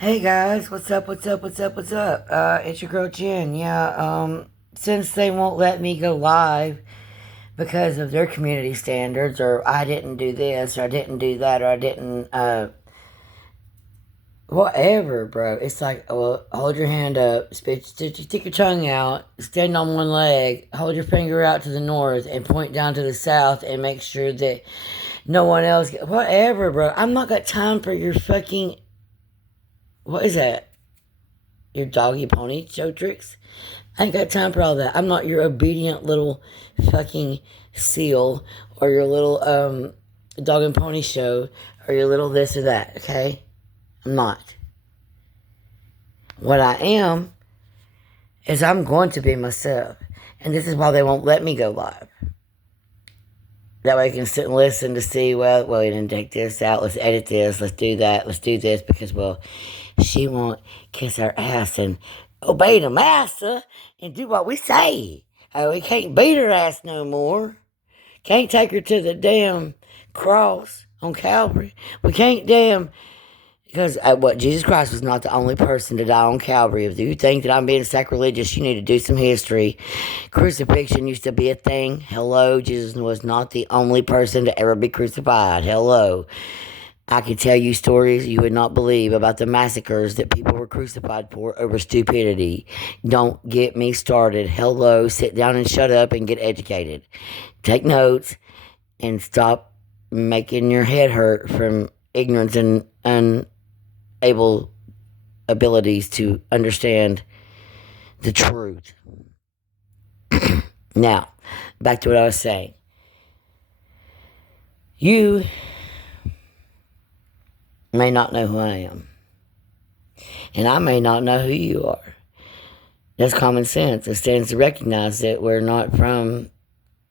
Hey guys, what's up? It's your girl Jen. Since they won't let me go live because of their community standards, or I didn't do this, or I didn't do that, or I didn't, whatever, bro. It's like, well, hold your hand up, stick your tongue out, stand on one leg, hold your finger out to the north, and point down to the south, and make sure that no one else, whatever, bro. I'm not got time for your fucking, what is that? Your doggy pony show tricks. I ain't got time for all that. I'm not your obedient little fucking seal or your little dog and pony show or your little this or that, okay? I'm not. What I am is I'm going to be myself. And this is why they won't let me go live. That way I can sit and listen to see, well, we didn't take this out. Let's edit this. Let's do that. Let's do this because, well, she won't kiss our ass and obey the master and do what we say. We can't beat her ass no more. Can't take her to the damn cross on Calvary. We can't damn because what Jesus Christ was not the only person to die on Calvary. If you think that I'm being sacrilegious, you need to do some history. Crucifixion used to be a thing. Hello, Jesus was not the only person to ever be crucified. Hello. I could tell you stories you would not believe about the massacres that people were crucified for over stupidity. Don't get me started. Hello, sit down and shut up and get educated. Take notes and stop making your head hurt from ignorance and unable abilities to understand the truth. Now, back to what I was saying. You may not know who I am, and I may not know who you are. That's common sense. It stands to recognize that we're not from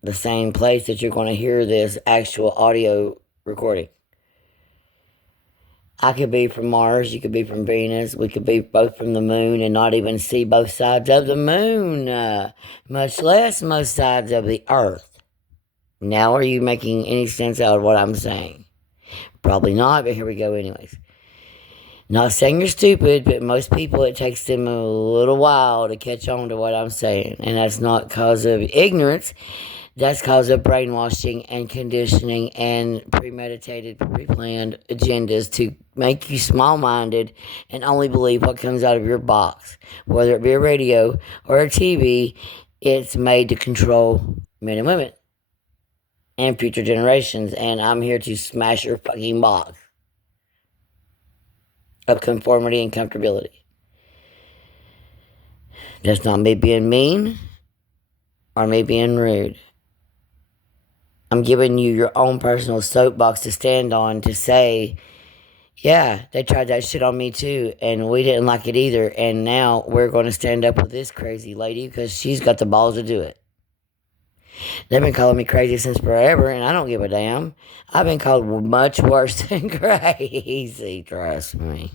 the same place that you're going to hear this actual audio recording. I could be from Mars, you could be from Venus, we could be both from the moon and not even see both sides of the moon, much less most sides of the earth. Now, are you making any sense out of what I'm saying? Probably not, but here we go anyways. Not saying you're stupid, but most people, it takes them a little while to catch on to what I'm saying. And that's not because of ignorance. That's because of brainwashing and conditioning and premeditated, pre-planned agendas to make you small-minded and only believe what comes out of your box. Whether it be a radio or a TV, it's made to control men and women and future generations. And I'm here to smash your fucking box of conformity and comfortability. That's not me being mean or me being rude. I'm giving you your own personal soapbox to stand on to say, yeah, they tried that shit on me too, and we didn't like it either, and now we're going to stand up with this crazy lady because she's got the balls to do it. They've been calling me crazy since forever, and I don't give a damn. I've been called much worse than crazy, trust me.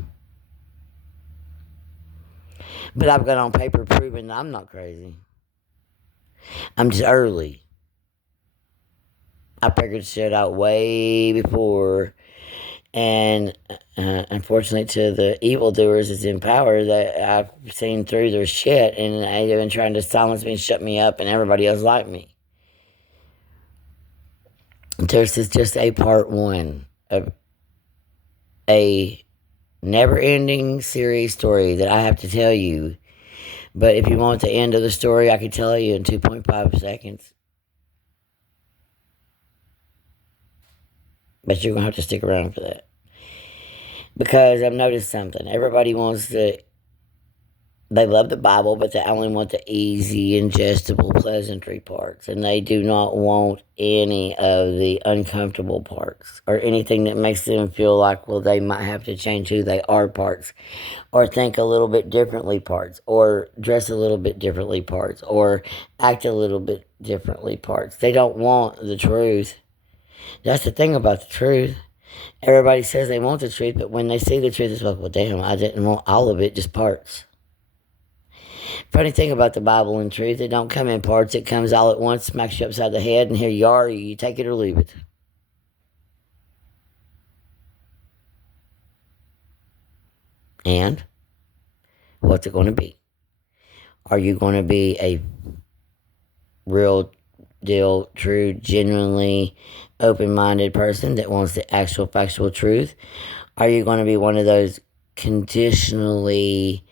But I've got on paper proving that I'm not crazy. I'm just early. I figured shit out way before. And unfortunately, to the evildoers that's in power, that I've seen through their shit, and they've been trying to silence me, shut me up, and everybody else like me. This is just a part one of a never-ending series story that I have to tell you. But if you want the end of the story, I can tell you in 2.5 seconds. But you're going to have to stick around for that. Because I've noticed something. Everybody wants to, they love the Bible, but they only want the easy, ingestible pleasantry parts. And they do not want any of the uncomfortable parts or anything that makes them feel like, well, they might have to change who they are parts, or think a little bit differently parts, or dress a little bit differently parts, or act a little bit differently parts. They don't want the truth. That's the thing about the truth. Everybody says they want the truth, but when they see the truth, it's like, well, damn, I didn't want all of it, just parts. Funny thing about the Bible and truth, it don't come in parts. It comes all at once, smacks you upside the head, and here you are. You take it or leave it. And what's it going to be? Are you going to be a real deal, true, genuinely open-minded person that wants the actual factual truth? Are you going to be one of those conditionally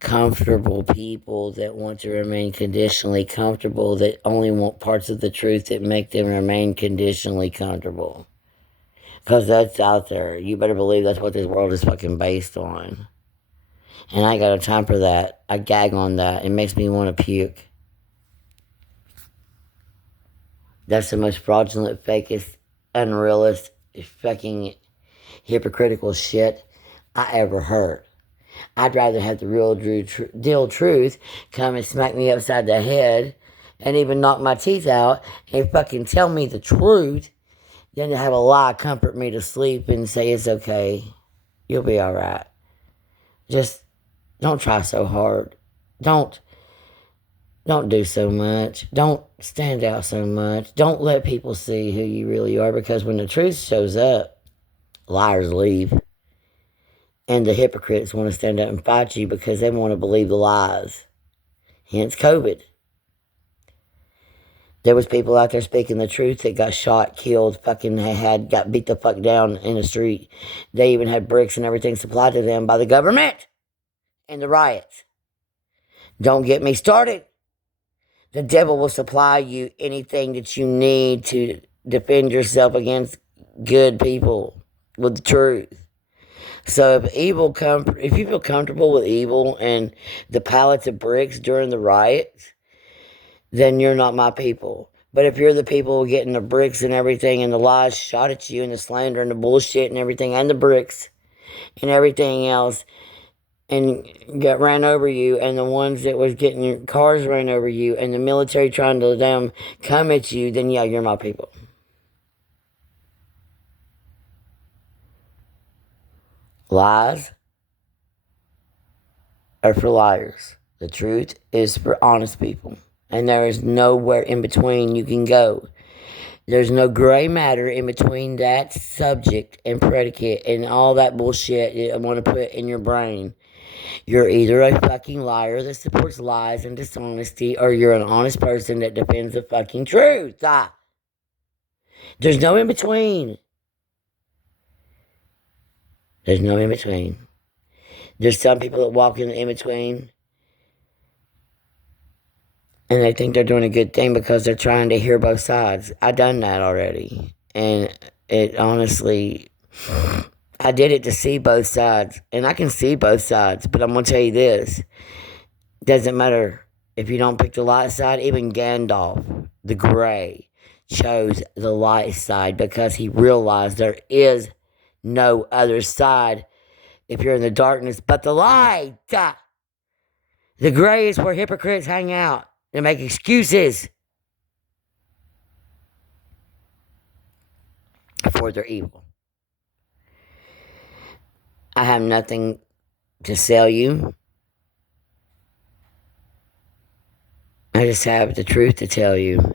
comfortable people that want to remain conditionally comfortable, that only want parts of the truth that make them remain conditionally comfortable? Because that's out there. You better believe that's what this world is fucking based on. And I ain't got no time for that. I gag on that. It makes me want to puke. That's the most fraudulent, fakest, unrealistic, fucking hypocritical shit I ever heard. I'd rather have the real deal truth come and smack me upside the head and even knock my teeth out and fucking tell me the truth than to have a lie comfort me to sleep and say it's okay. You'll be alright. Just don't try so hard. Don't do so much. Don't stand out so much. Don't let people see who you really are, because when the truth shows up, liars leave. And the hypocrites want to stand up and fight you because they want to believe the lies. Hence COVID. There was people out there speaking the truth that got shot, killed, fucking got beat the fuck down in the street. They even had bricks and everything supplied to them by the government in the riots. Don't get me started. The devil will supply you anything that you need to defend yourself against good people with the truth. So if you feel comfortable with evil and the pallets of bricks during the riots, then you're not my people. But if you're the people getting the bricks and everything and the lies shot at you and the slander and the bullshit and everything and the bricks and everything else and got ran over you, and the ones that was getting your cars ran over you and the military trying to come at you, then yeah, you're my people. Lies are for liars. The truth is for honest people. And there is nowhere in between you can go. There's no gray matter in between that subject and predicate and all that bullshit you want to put in your brain. You're either a fucking liar that supports lies and dishonesty, or you're an honest person that defends the fucking truth. There's no in between. There's no in between. There's some people that walk in the in between and they think they're doing a good thing because they're trying to hear both sides. I done that already. And it honestly, I did it to see both sides. And I can see both sides. But I'm going to tell you this. Doesn't matter if you don't pick the light side. Even Gandalf, the gray, chose the light side because he realized there is no other side if you're in the darkness but the light. The gray is where hypocrites hang out. They make excuses for their evil. I have nothing to sell you. I just have the truth to tell you.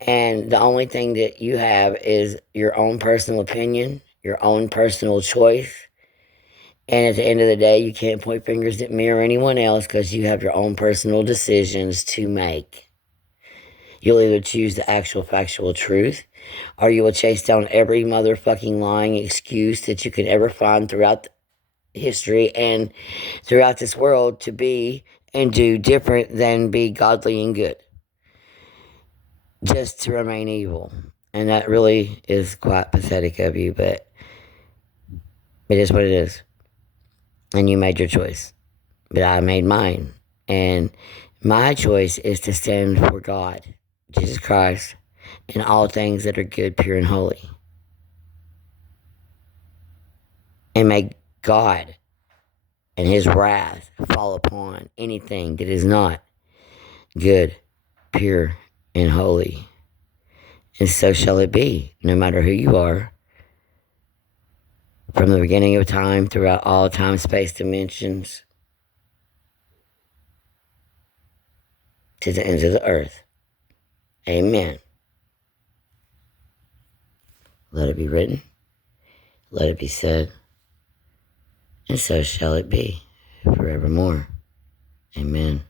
And the only thing that you have is your own personal opinion, your own personal choice. And at the end of the day, you can't point fingers at me or anyone else because you have your own personal decisions to make. You'll either choose the actual factual truth, or you will chase down every motherfucking lying excuse that you could ever find throughout history and throughout this world to be and do different than be godly and good. Just to remain evil. And that really is quite pathetic of you, but it is what it is. And you made your choice. But I made mine. And my choice is to stand for God, Jesus Christ, and all things that are good, pure, and holy. And may God and his wrath fall upon anything that is not good, pure, and holy. And so shall it be, no matter who you are, from the beginning of time, throughout all time, space, dimensions, to the ends of the earth. Amen. Let it be written. Let it be said. and so shall it be forevermore. Amen.